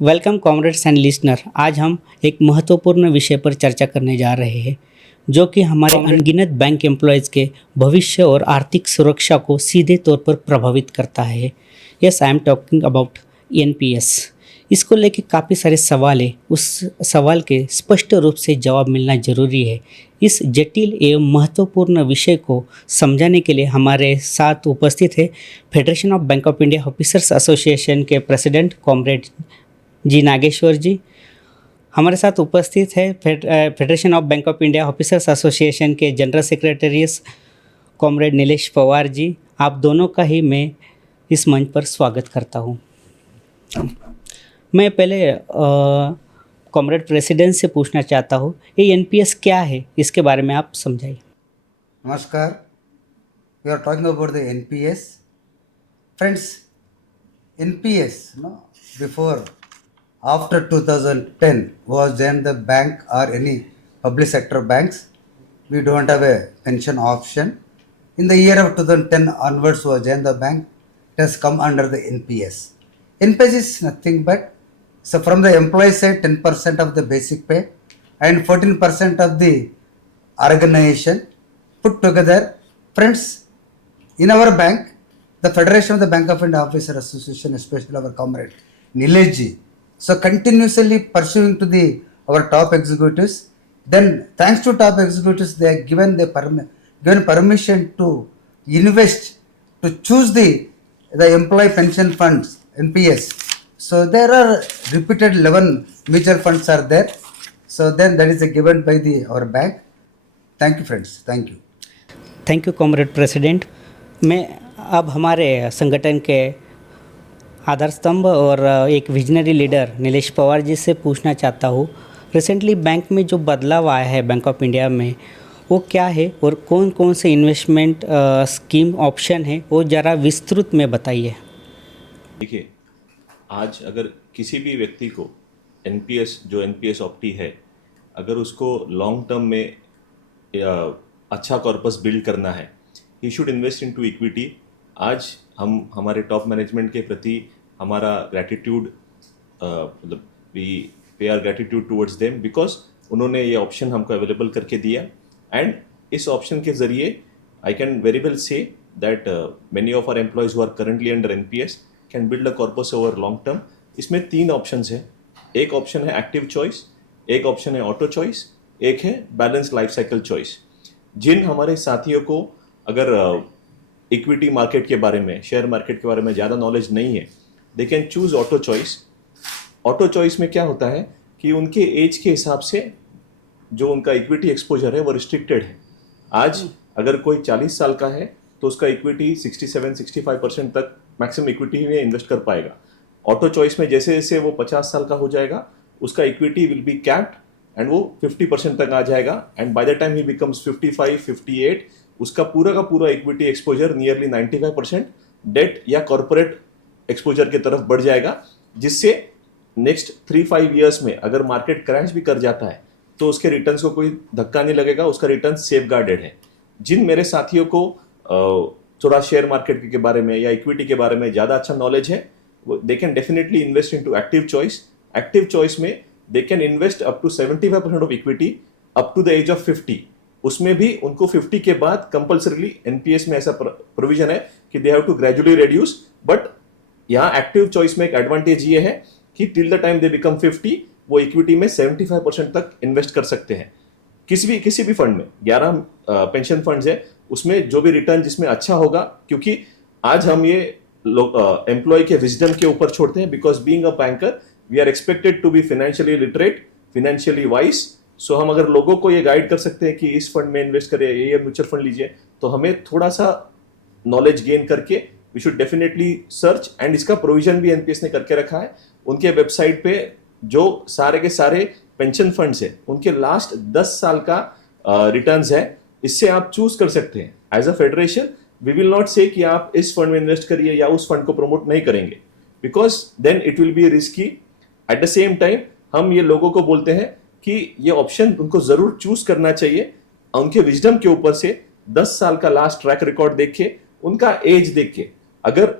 Welcome comrades and listener. आज हम एक महत्वपूर्ण विषय पर चर्चा करने जा रहे हैं जो कि हमारे अनगिनत बैंक एम्प्लॉयज़ के भविष्य और आर्थिक सुरक्षा को सीधे तौर पर प्रभावित करता है। Yes, I am talking about NPS. इसको लेके काफ़ी सारे सवाल है। उस सवाल के स्पष्ट रूप से जवाब मिलना ज़रूरी है। इस जटिल एवं महत्वपूर्ण विषय को समझाने के लिए हमारे साथ उपस्थित है Federation of bank of India Officers Association के president comrade G Nageshwar ji. हमारे साथ उपस्थित है Federation of bank of India Officers Association के general secretary comrade Nilesh Pawar ji. आप दोनों का ही मैं इस मंच पर स्वागत करता हूं। मैं पहले कॉमरेड प्रेसिडेंट से पूछना चाहता हूं, ये एनपीएस क्या है, इसके बारे में आप समझाइए। Namaskar. We are talking about the NPS. Friends, NPS, before, after 2010 was then the bank or any public sector banks, we don't have a pension option. In the year of 2010 onwards was then the bank, it has come under the NPS. NPS is nothing but, so from the employee side 10% of the basic pay and 14% of the organization put together. Friends, in our bank, the Federation of the Bank of India Officer Association, especially our comrade Nilesh ji, so continuously pursuing to the our top executives. Then thanks to top executives, they are given given permission to invest, to choose the employee pension funds, NPS. So there are repeated 11 mutual funds are there. So then that is given by our bank. Thank you friends. Thank you. Thank you comrade president. मैं अब हमारे संगठन के आधार स्तंभ और एक visionary leader Nilesh Pawar जी से पूछना चाहता हूँ, रिसेंटली बैंक में जो बदलाव आया है बैंक ऑफ इंडिया में, वो क्या है और कौन कौन से इन्वेस्टमेंट स्कीम ऑप्शन है, वो ज़रा विस्तृत में बताइए। देखिए, आज अगर किसी भी व्यक्ति को एनपीएस ऑप्टी है, अगर उसको लॉन्ग टर्म में अच्छा कॉर्पस बिल्ड करना है, he should invest into equity. आज हम हमारे टॉप मैनेजमेंट के प्रति हमारा ग्रैटिट्यूड, मतलब we pay our gratitude towards them because उन्होंने ये ऑप्शन हमको अवेलेबल करके दिया। एंड इस ऑप्शन के ज़रिए I can very well say that many of our employees who are currently under NPS can build a corpus over long term. इसमें 3 options हैं। एक ऑप्शन है एक्टिव चॉइस, एक ऑप्शन है ऑटो चॉइस, एक है बैलेंस लाइफ साइकिल चॉइस। जिन हमारे साथियों को अगर इक्विटी मार्केट के बारे में, शेयर मार्केट के बारे में ज़्यादा नॉलेज नहीं है, they can choose auto choice. Auto choice में क्या होता है कि उनके एज के हिसाब से जो उनका इक्विटी एक्सपोजर है वो रिस्ट्रिक्टेड है। आज अगर कोई 40 साल का है तो उसका इक्विटी 67-65% तक मैक्सिमम इक्विटी में इन्वेस्ट कर पाएगा। ऑटो चॉइस में जैसे जैसे वो 50 साल का हो जाएगा, उसका equity will be capped and वो 50% तक आ जाएगा। And by the time he becomes 55-58, उसका पूरा का पूरा इक्विटी एक्सपोजर नियरली 95% डेट या कॉर्पोरेट एक्सपोजर की तरफ बढ़ जाएगा, जिससे नेक्स्ट 3-5 ईयर्स में अगर मार्केट क्रैश भी कर जाता है तो उसके रिटर्न्स को कोई धक्का नहीं लगेगा, उसका रिटर्न सेफ गार्डेड है। जिन मेरे साथियों को थोड़ा शेयर मार्केट के बारे में या इक्विटी के बारे में ज़्यादा अच्छा नॉलेज है, they can definitely invest into active choice. Active choice में they can invest up to 75% of equity up to the age of 50। उसमें भी उनको 50 के बाद कंपल्सरीली एनपीएस में ऐसा प्रोविजन है कि they have to gradually reduce. But यहाँ एक्टिव चॉइस में एक एडवांटेज ये है कि till the time they become 50 वो इक्विटी में 75% तक इन्वेस्ट कर सकते हैं। किसी भी फंड में 11 पेंशन फंड्स है, उसमें जो भी रिटर्न जिसमें अच्छा होगा, क्योंकि आज हम ये एम्प्लॉय के विजडम के ऊपर छोड़ते हैं। Because being a banker we are expected to be financially literate, financially wise. So हम अगर लोगों को ये गाइड कर सकते हैं कि इस फंड में इन्वेस्ट करें, ये म्यूचुअल फंड लीजिए, तो हमें थोड़ा सा नॉलेज गेन करके we should definitely search. And इसका प्रोविजन भी एनपीएस ने करके रखा है। उनके वेबसाइट पे जो सारे के सारे पेंशन फंड्स है, उनके लास्ट 10 साल का रिटर्न्स है, इससे आप चूज कर सकते हैं। As a federation we will not say कि आप इस फंड में इन्वेस्ट करिए या उस फंड को प्रमोट नहीं करेंगे, because then it will be risky. At the same time हम ये लोगों को बोलते हैं कि ये ऑप्शन उनको जरूर चूज करना चाहिए उनके विजडम के ऊपर से। 10 साल का लास्ट ट्रैक रिकॉर्ड देख के, उनका एज देख के, अगर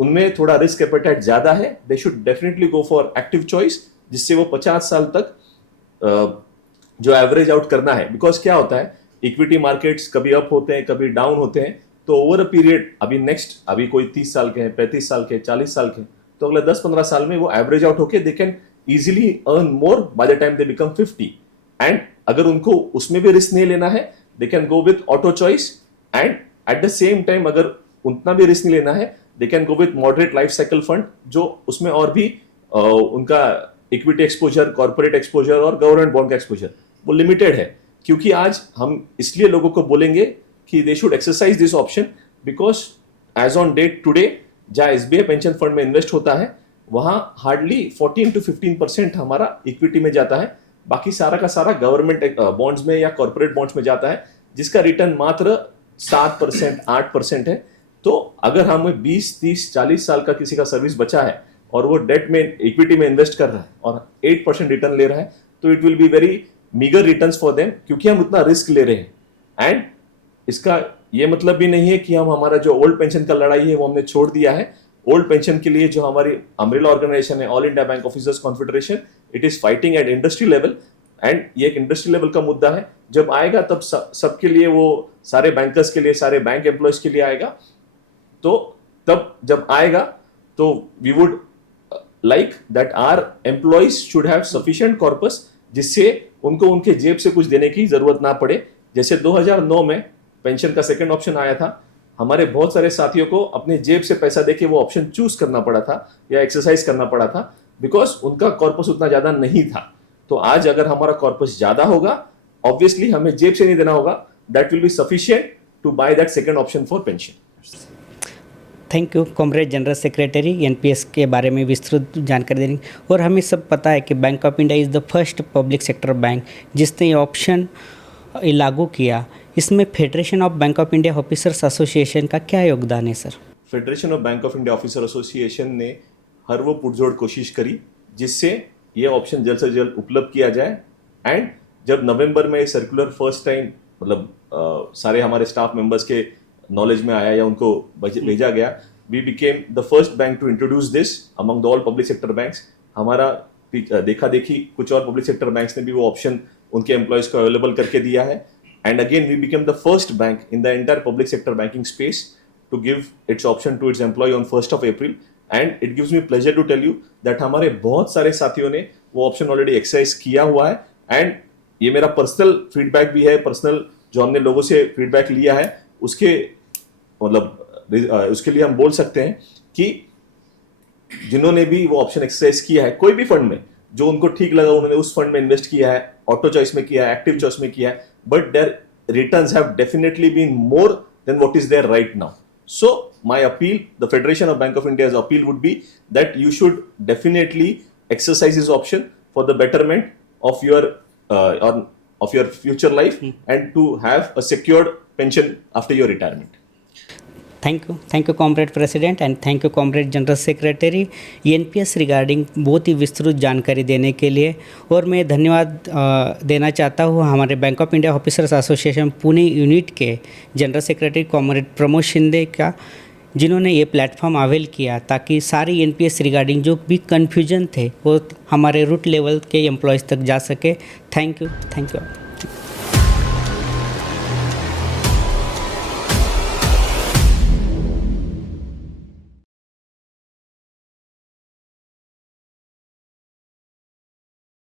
उनमें थोड़ा रिस्क एपेटाइट ज्यादा है, they should definitely go for active choice, जिससे वो 50 साल तक जो एवरेज आउट करना है। बिकॉज क्या होता है, इक्विटी मार्केट्स कभी अप होते हैं, कभी डाउन होते हैं, तो ओवर अ पीरियड अभी कोई 30 साल के हैं, 35 साल के, 40 साल के, तो अगले 10-15 साल में वो एवरेज आउट होके they can easily earn more by the time they become 50। And अगर उनको उसमें भी रिस्क नहीं लेना है, they can go with auto choice. And eight the same time अगर उतना भी रिस्क नहीं लेना है, they can go with moderate life cycle fund, जो उसमें और भी उनका इक्विटी एक्सपोजर, कॉर्पोरेट एक्सपोजर और गवर्नमेंट बॉन्ड का एक्सपोजर वो लिमिटेड है। क्योंकि आज हम इसलिए लोगों को बोलेंगे कि they should exercise this option, because as on date today जहाँ एसबीआई पेंशन फंड में इन्वेस्ट होता है, वहां हार्डली 14 to 15% हमारा इक्विटी में जाता है, बाकी सारा का सारा गवर्नमेंट बॉन्ड्स में या कॉर्पोरेट बॉन्ड्स में जाता है, जिसका रिटर्न मात्र 7%, 8% है। तो अगर हमें 20, 30, 40 साल का किसी का सर्विस बचा है और वो डेट में, इक्विटी में इन्वेस्ट कर रहा है और 8% रिटर्न ले रहा है, तो it will be very meagre returns for them, क्योंकि हम उतना रिस्क ले रहे हैं। एंड इसका ये मतलब भी नहीं है कि हम हमारा जो ओल्ड पेंशन का लड़ाई है वो हमने छोड़ दिया है। ओल्ड पेंशन के लिए जो हमारी अम्ब्रेला ऑर्गेनाइजेशन है, all India bank officers confederation, it is fighting eight industry level. And ये एक इंडस्ट्री लेवल का मुद्दा है, जब आएगा तब सबके लिए, वो सारे बैंकर्स के लिए, सारे बैंक एम्प्लॉयज के लिए आएगा। तो तब जब आएगा तो we would like that our employees should have sufficient corpus, जिससे उनको उनके जेब से कुछ देने की जरूरत ना पड़े। जैसे 2009 में पेंशन का सेकंड ऑप्शन आया था, हमारे बहुत सारे साथियों को अपने जेब से पैसा देके वो ऑप्शन चूज करना पड़ा था या एक्सरसाइज करना पड़ा था, बिकॉज उनका कॉर्पस उतना ज्यादा नहीं था। तो आज अगर हमारा कॉर्पस ज्यादा होगा, ऑब्वियसली हमें जेब से नहीं देना होगा, that will be sufficient to buy that second option for pension. Thank you comrade general secretary, NPS के बारे में विस्तृत जानकारी देने। और हमें सब पता है कि bank of India is the first public sector bank जिसने ये ऑप्शन लागू किया। इसमें federation of bank of India Officers association का क्या योगदान है sir? Federation of bank of India officer association ने हर वो पुरजोड़ कोशिश करी जिससे ये ऑप्शन जल्द से जल्द उपलब्ध किया जाए। एंड जब नवंबर में सर्कुलर फर्स्ट टाइम मतलब सारे हमारे स्टाफ मेंबर्स के नॉलेज में आया या उनको भेजा गया, we became the first bank to introduce this among the all public sector banks. हमारा देखा देखी कुछ और पब्लिक सेक्टर बैंक्स ने भी वो ऑप्शन उनके एम्प्लॉयज को अवेलेबल करके दिया है। And again we became the first bank in the entire public sector banking space to give its option to its employee on 1st of April। And it gives me pleasure to tell you that हमारे बहुत सारे साथियों ने वो option already exercise किया हुआ है। And ये मेरा पर्सनल फीडबैक भी है, पर्सनल जो हमने लोगों से फीडबैक लिया है उसके मतलब उसके लिए हम बोल सकते हैं कि जिन्होंने भी वो ऑप्शन एक्सरसाइज किया है कोई भी फंड में, जो उनको ठीक लगा उन्होंने उस फंड में इन्वेस्ट किया है, ऑटो चॉइस में किया है, एक्टिव चॉइस में किया है, but their returns have definitely been more than what is there right now. So my appeal, the federation of bank of India's appeal would be that you should definitely exercise this option for the betterment of your future life and to have a secured pension after your retirement. Thank you comrade president and thank you comrade general secretary NPS regarding बहुत ही विस्तृत जानकारी देने के लिए। और मैं धन्यवाद देना चाहता हूँ हमारे Bank of India Officers Association Pune unit के general secretary comrade Pramod Shinde का, जिन्होंने ये प्लेटफॉर्म अवेल किया ताकि सारी एनपीएस रिगार्डिंग जो भी कन्फ्यूजन थे वो हमारे रूट लेवल के एम्प्लॉयज़ तक जा सके। Thank you.